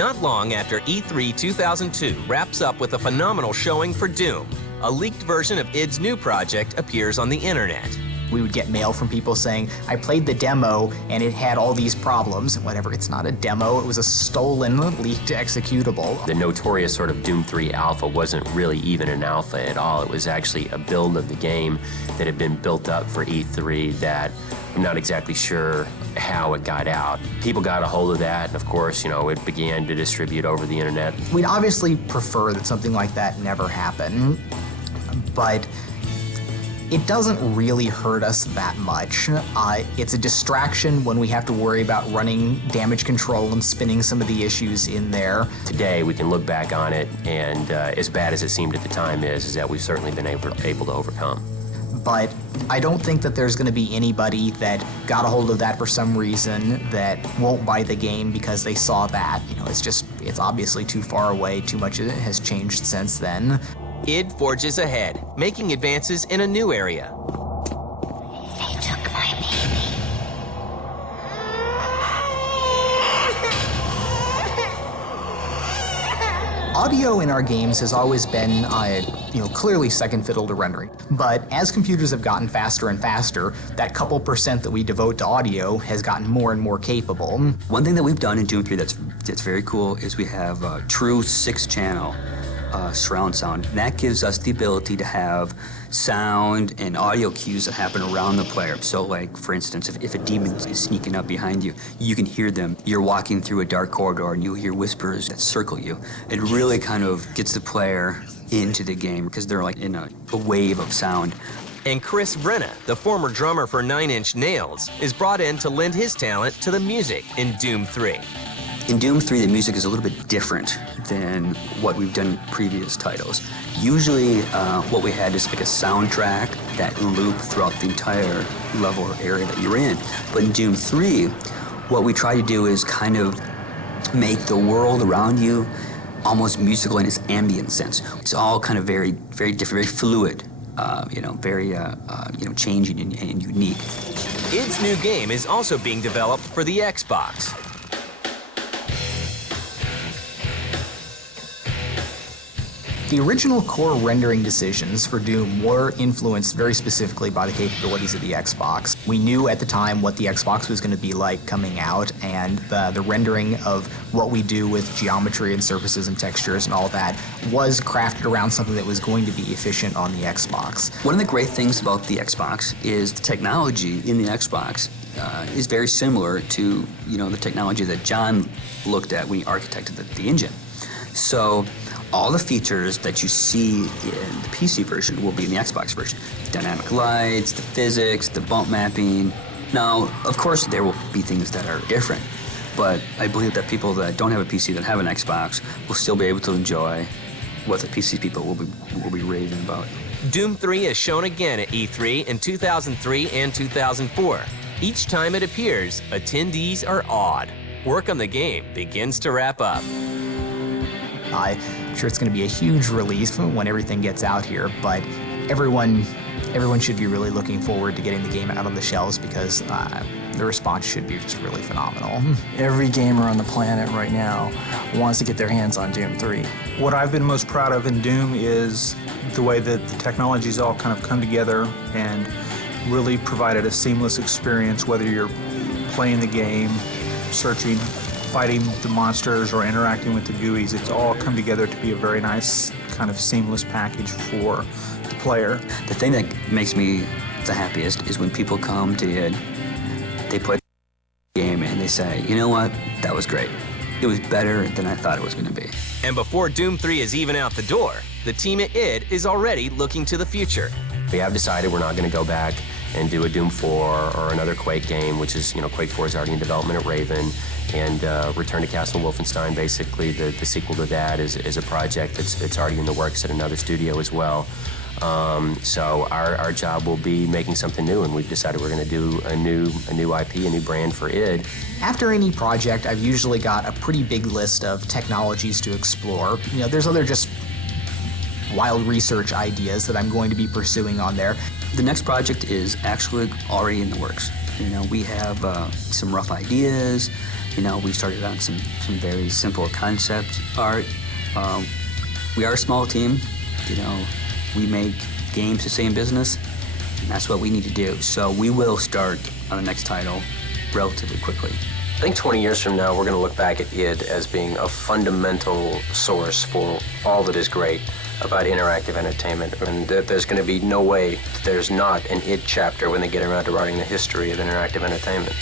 Not long after E3 2002 wraps up with a phenomenal showing for Doom, a leaked version of id's new project appears on the internet. We would get mail from people saying, I played the demo and it had all these problems. Whatever, it's not a demo, it was a stolen, leaked executable. The notorious sort of Doom 3 alpha wasn't really even an alpha at all. It was actually a build of the game that had been built up for E3 that I'm not exactly sure how it got out. People got a hold of that, and of course, it began to distribute over the internet. We'd obviously prefer that something like that never happen, but it doesn't really hurt us that much. It's a distraction when we have to worry about running damage control and spinning some of the issues in there. Today, we can look back on it, and as bad as it seemed at the time is that we've certainly been able to overcome. But I don't think that there's going to be anybody that got a hold of that for some reason that won't buy the game because they saw that. It's obviously too far away, too much has changed since then. id forges ahead, making advances in a new area. They took my baby. Audio in our games has always been, clearly second fiddle to rendering. But as computers have gotten faster and faster, that couple percent that we devote to audio has gotten more and more capable. One thing that we've done in Doom 3 that's very cool is we have a true 6-channel surround sound. And that gives us the ability to have sound and audio cues that happen around the player. So like, for instance, if a demon is sneaking up behind you, you can hear them. You're walking through a dark corridor and you'll hear whispers that circle you. It really kind of gets the player into the game because they're like in a wave of sound. And Chris Vrenna, the former drummer for Nine Inch Nails, is brought in to lend his talent to the music in Doom 3. In Doom 3, the music is a little bit different than what we've done in previous titles. Usually, what we had is like a soundtrack that looped throughout the entire level or area that you're in. But in Doom 3, what we try to do is kind of make the world around you almost musical in its ambient sense. It's all kind of very, very different, very fluid, very changing and unique. id's new game is also being developed for the Xbox. The original core rendering decisions for Doom were influenced very specifically by the capabilities of the Xbox. We knew at the time what the Xbox was going to be like coming out, and the rendering of what we do with geometry and surfaces and textures and all that was crafted around something that was going to be efficient on the Xbox. One of the great things about the Xbox is the technology in the Xbox is very similar to the technology that John looked at when he architected the engine. So all the features that you see in the PC version will be in the Xbox version. The dynamic lights, the physics, the bump mapping. Now, of course, there will be things that are different, but I believe that people that don't have a PC that have an Xbox will still be able to enjoy what the PC people will be raving about. Doom 3 is shown again at E3 in 2003 and 2004. Each time it appears, attendees are awed. Work on the game begins to wrap up. I'm sure it's going to be a huge release when everything gets out here, but everyone should be really looking forward to getting the game out on the shelves because the response should be just really phenomenal. Every gamer on the planet right now wants to get their hands on Doom 3. What I've been most proud of in Doom is the way that the technologies all kind of come together and really provided a seamless experience, whether you're playing the game, searching, fighting the monsters, or interacting with the GUIs. It's all come together to be a very nice kind of seamless package for the player. The thing that makes me the happiest is when people come to id, they play the game and they say, you know what, that was great. It was better than I thought it was going to be. And before Doom 3 is even out the door, the team at id is already looking to the future. We have decided we're not going to go back and do a Doom 4 or another Quake game, which is, Quake 4 is already in development at Raven, and Return to Castle Wolfenstein, basically the sequel to that, is a project that's already in the works at another studio as well. So our job will be making something new, and we've decided we're going to do a new IP, a new brand for id. After any project, I've usually got a pretty big list of technologies to explore. There's other just wild research ideas that I'm going to be pursuing on there. The next project is actually already in the works. We have some rough ideas, We started on some very simple concept art. We are a small team. We make games to stay in business, and that's what we need to do. So we will start on the next title relatively quickly. I think 20 years from now, we're going to look back at id as being a fundamental source for all that is great about interactive entertainment, and that there's going to be no way that there's not an id chapter when they get around to writing the history of interactive entertainment.